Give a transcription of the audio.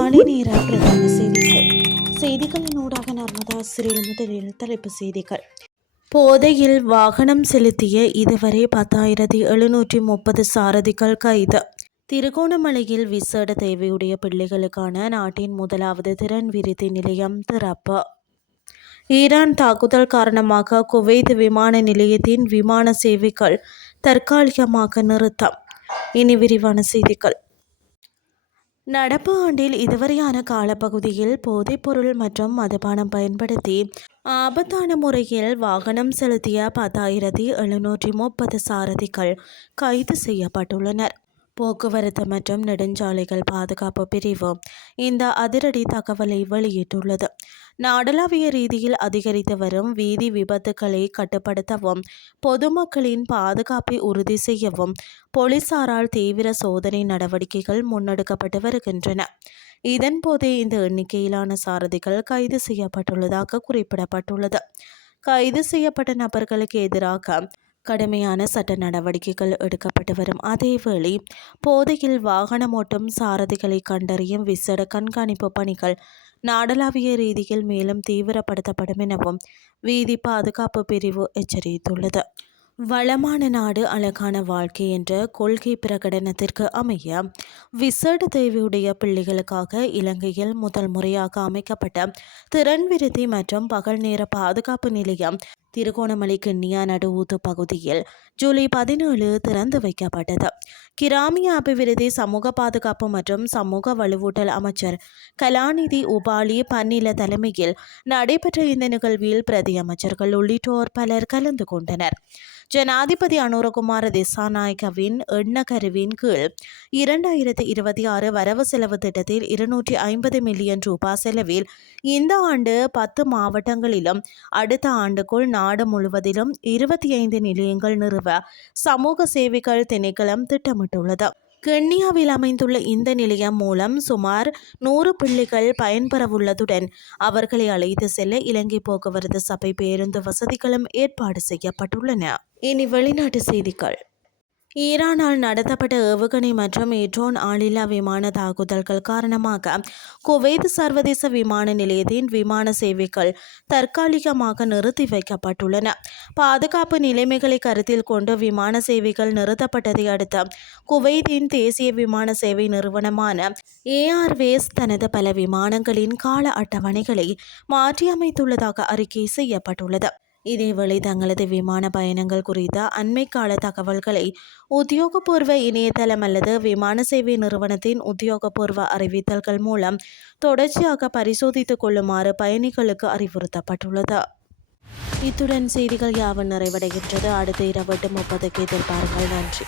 காலை நேர பிரதான செய்திகளின் ஊடாக நர்மதா சிறில் முதலில் தலைப்பு செய்திகள். போதையில் வாகனம் செலுத்திய இதுவரை 10,730 சாரதிகள் கைது. திருகோணமலையில் விசேட தேவையுடைய பிள்ளைகளுக்கான நாட்டின் முதலாவது திறன் விருத்தி நிலையம் திறப்பு. ஈரான் தாக்குதல் காரணமாக குவைத் விமான நிலையத்தின் விமான சேவைகள் தற்காலிகமாக நிறுத்தம். இனி விரிவான செய்திகள். நடப்பு ஆண்டில் இதுவரையான காலப்பகுதியில் போதைப்பொருள் மற்றும் மதுபானம் பயன்படுத்தி ஆபத்தான முறையில் வாகனம் செலுத்திய 10,730 சாரதிகள் கைது செய்யப்பட்டுள்ளனர். போக்குவரத்து மற்றும் நெடுஞ்சாலைகள் பாதுகாப்பு பிரிவு இந்த அதிரடி தகவலை வெளியிட்டுள்ளது. நாடளாவிய ரீதியில் அதிகரித்து வரும் வீதி விபத்துக்களை கட்டுப்படுத்தவும் பொதுமக்களின் பாதுகாப்பை உறுதி செய்யவும் போலீசாரால் தீவிர சோதனை நடவடிக்கைகள் முன்னெடுக்கப்பட்டு வருகின்றன. இதன்போதே இந்த எண்ணிக்கையிலான சாரதிகள் கைது செய்யப்பட்டுள்ளதாக குறிப்பிடப்பட்டுள்ளது. கைது செய்யப்பட்ட நபர்களுக்கு எதிராக கடுமையான சட்ட நடவடிக்கைகள் எடுக்கப்பட்டு வரும் அதேவேளை போதையில் வாகனம் ஓட்டும் சாரதிகளை கண்டறியும் விசேட கண்காணிப்பு பணிகள் நாடளாவிய ரீதியில் மேலும் தீவிரப்படுத்தப்படும் எனவும் வீதி பாதுகாப்பு பிரிவு எச்சரித்துள்ளது. வளமான நாடு அழகான வாழ்க்கை என்ற கொள்கை பிரகடனத்திற்கு அமைய விசேட தேவையுடைய பிள்ளைகளுக்காக இலங்கையில் முதல் முறையாக அமைக்கப்பட்ட திறன் விருத்தி மற்றும் பகல் நேர பாதுகாப்பு நிலையம் திருகோணமலை கிண்ணியா நடுவூத்து பகுதியில் ஜூலை 17 திறந்து வைக்கப்பட்டது. கிராமிய அபிவிருத்தி சமூக பாதுகாப்பு மற்றும் சமூக வலுவூட்டல் அமைச்சர் கலாநிதி உபாலி பன்னில தலைமையில் நடைபெற்ற இந்த நிகழ்வில் பிரதி அமைச்சர்கள் உள்ளிட்டோர் பலர் கலந்து கொண்டனர். ஜனாதிபதி அனுரகுமார திசாநாயக்கவின் எண்ணக்கருவின் கீழ் 2026 வரவு செலவு திட்டத்தில் 250 மில்லியன் ரூபாய் செலவில் இந்த ஆண்டு 10 மாவட்டங்களிலும் அடுத்த ஆண்டுக்குள் நாடு முழுவதிலும் 25 நிலையங்கள் நிறுவ சமூக சேவைகள் திணைக்களம் திட்டமிட்டுள்ளது. கிண்ணியாவில் அமைந்துள்ள இந்த நிலையம் மூலம் சுமார் 100 பிள்ளைகள் பயன்பெறவுள்ளதுடன் அவர்களை அழைத்து செல்ல இலங்கை போக்குவரத்து சபை பேருந்து வசதிகளும் ஏற்பாடு செய்யப்பட்டுள்ளன. இனி வெளிநாட்டு செய்திகள். ஈரானால் நடத்தப்பட்ட ஏவுகணை மற்றும் ட்ரோன் ஆளில்லா விமான தாக்குதல்கள் காரணமாக குவைத் சர்வதேச விமான நிலையத்தின் விமான சேவைகள் தற்காலிகமாக நிறுத்தி வைக்கப்பட்டுள்ளன. பாதுகாப்பு நிலைமைகளை கருத்தில் கொண்டு விமான சேவைகள் நிறுத்தப்பட்டதை அடுத்து குவைத்தின் தேசிய விமான சேவை நிறுவனமான ஏர்வேஸ் தனது பல விமானங்களின் கால அட்டவணைகளை மாற்றியமைத்துள்ளதாக அறிக்கை செய்யப்பட்டுள்ளது. இதேவேளை தங்களது விமான பயணங்கள் குறித்த அண்மை கால தகவல்களை உத்தியோகபூர்வ இணையதளம் அல்லது விமான சேவை நிறுவனத்தின் உத்தியோகபூர்வ அறிவித்தல்கள் மூலம் தொடர்ச்சியாக பரிசோதித்துக் கொள்ளுமாறு பயணிகளுக்கு அறிவுறுத்தப்பட்டுள்ளது. இத்துடன் செய்திகள் யாவும் நிறைவடைகின்றது. அடுத்த இரவு 8:30 எதிர்பாருங்கள். நன்றி.